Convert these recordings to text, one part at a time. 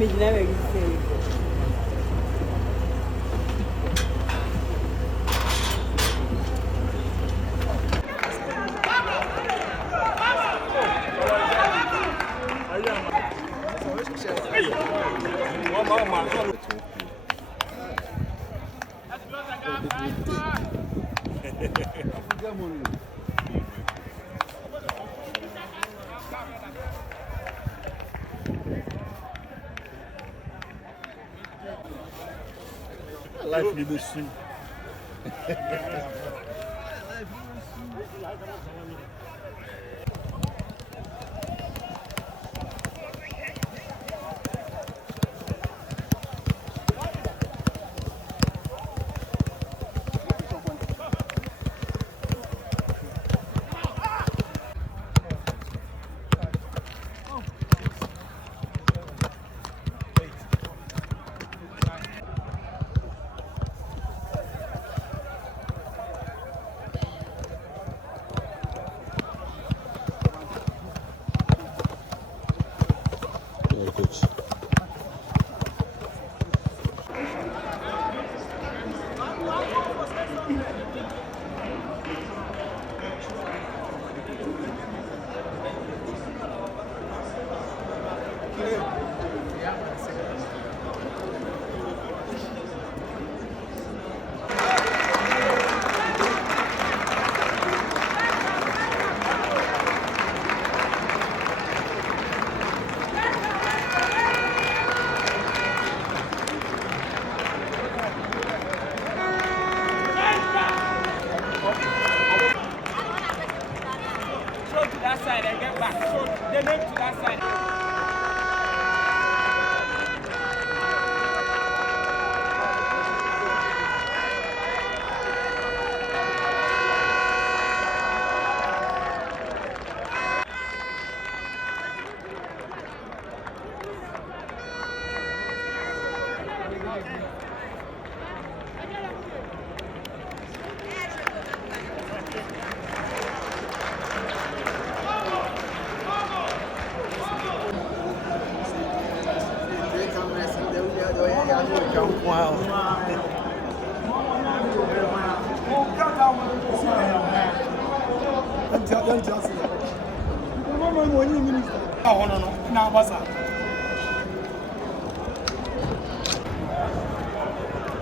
medina register. Life me dessus.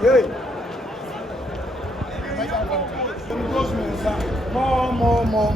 Hey. More.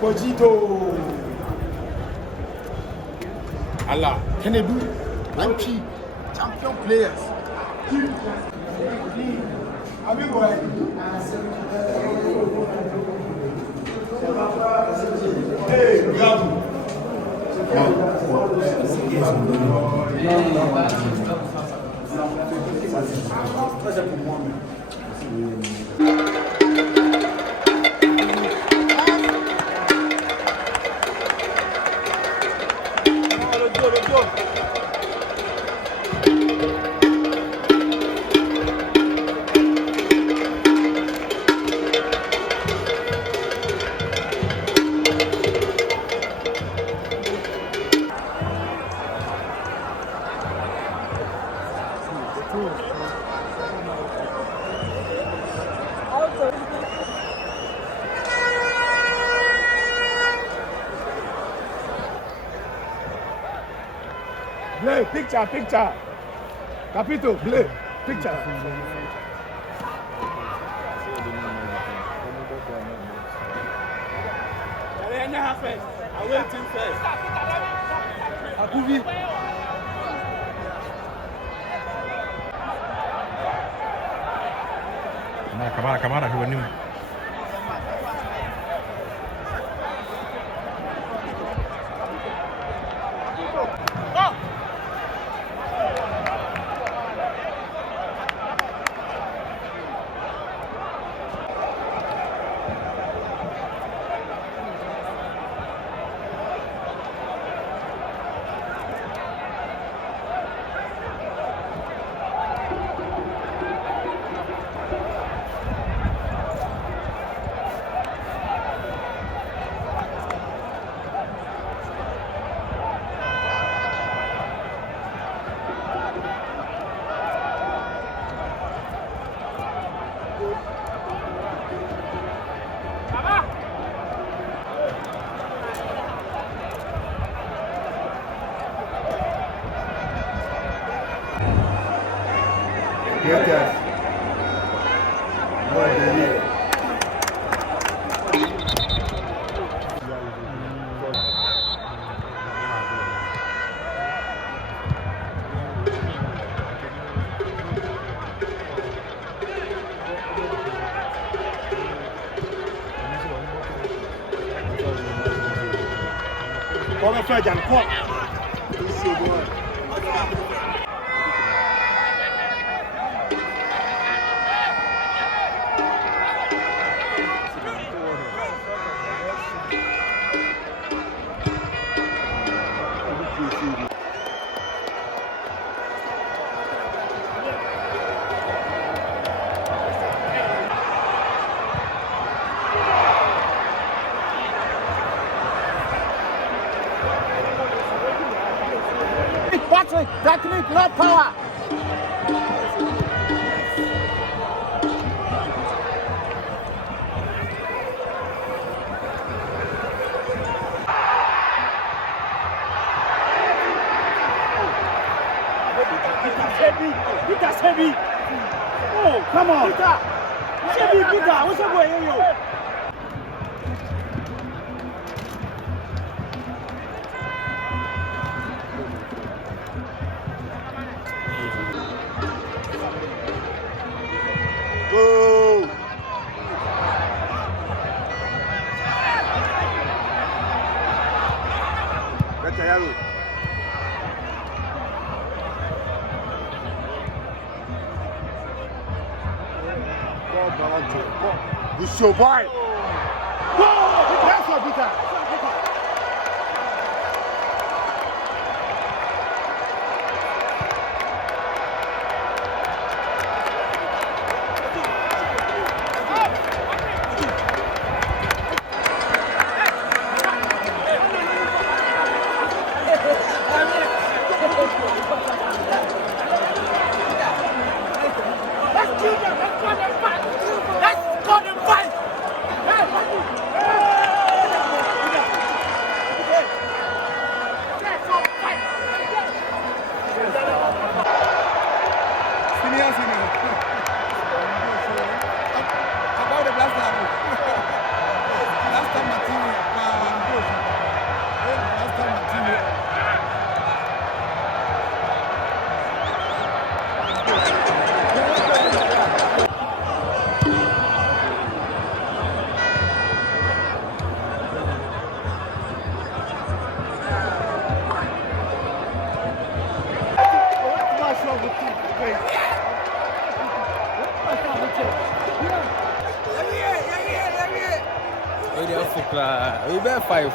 Cogito. Allah, can they do anti champion players? Hey, bravo. Play, picture. Capito, play, picture. Akuvi. Kamara, who knew? Rangers. What the year? Có cái phê chẳng quốc. Patrick, technique, not power. Peter Sebi. Oh, come on. Peter. Peter. What's up, boy? Go. Better yellow. It's your boy. Go! That's what Peter. We bet 5.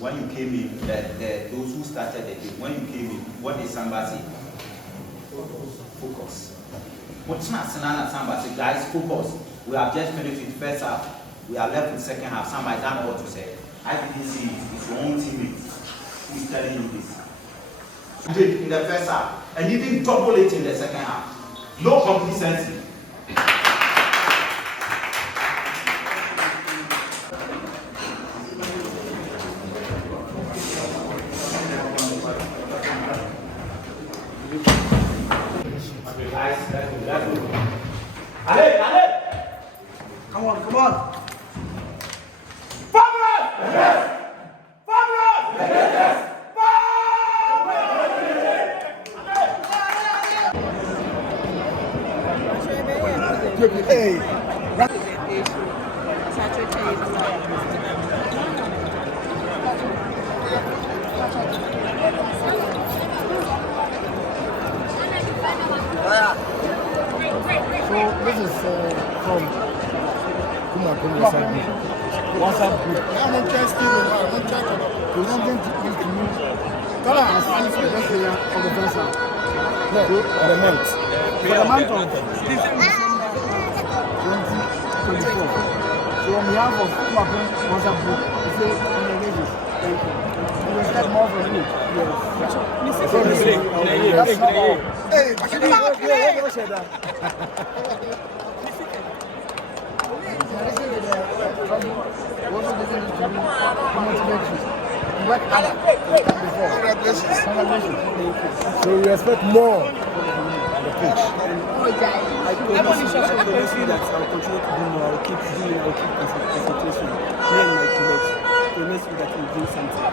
When you came in, those who started the game, when you came in, what did Samba say? Focus. What's not Samba say, guys, focus. We have just finished with first half. We are left with second half. Samba, I don't know what to say. I didn't see it. It's your own teammate who is telling you this. You did in the first half, and you didn't double it in the second half. No complacency. Hey. So this is from Kumakun WhatsApp group. I'm interested in presenting to you. Color has finished the best player of the first half. No, for the month. For the month of December 2024. So on behalf of Kumakun WhatsApp group, we say congratulations. Thank you. We will expect more from you. Yes. Hey, work harder before. Congratulations. So we expect more on the pitch. I promise you that I'll continue to do more. I'll keep doing, I'll keep concentration. Me and my teammates. Promise you that we'll do something.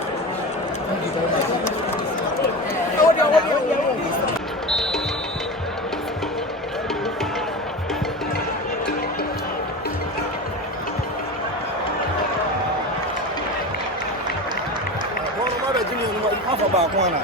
Thank you very much. Half about one.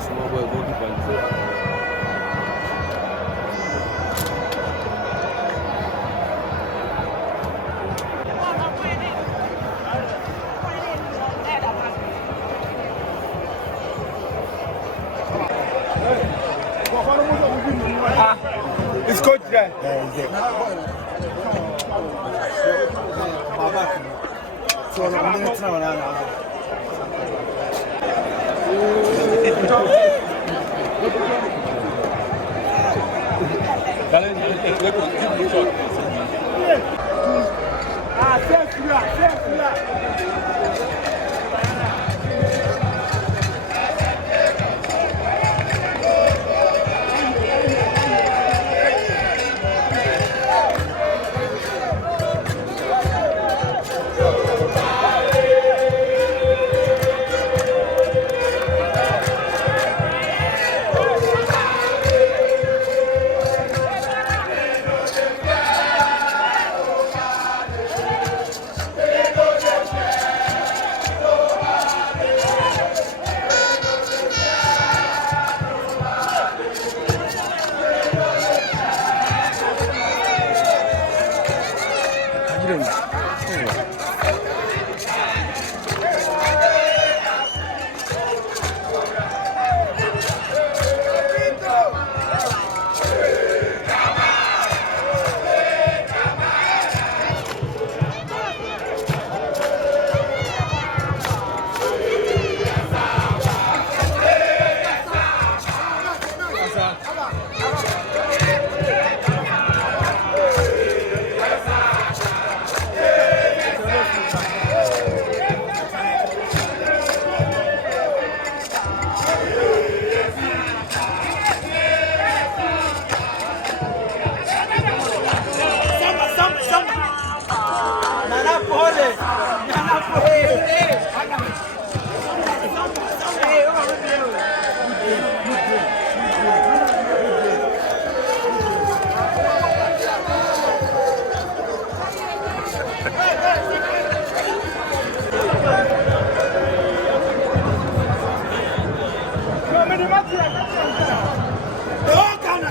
Small boy goalkeeper. It's coach there. Yeah, he's there. So I'm going to try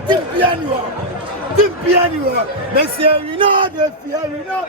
Timpiano, Timpiano, Monsieur, you know,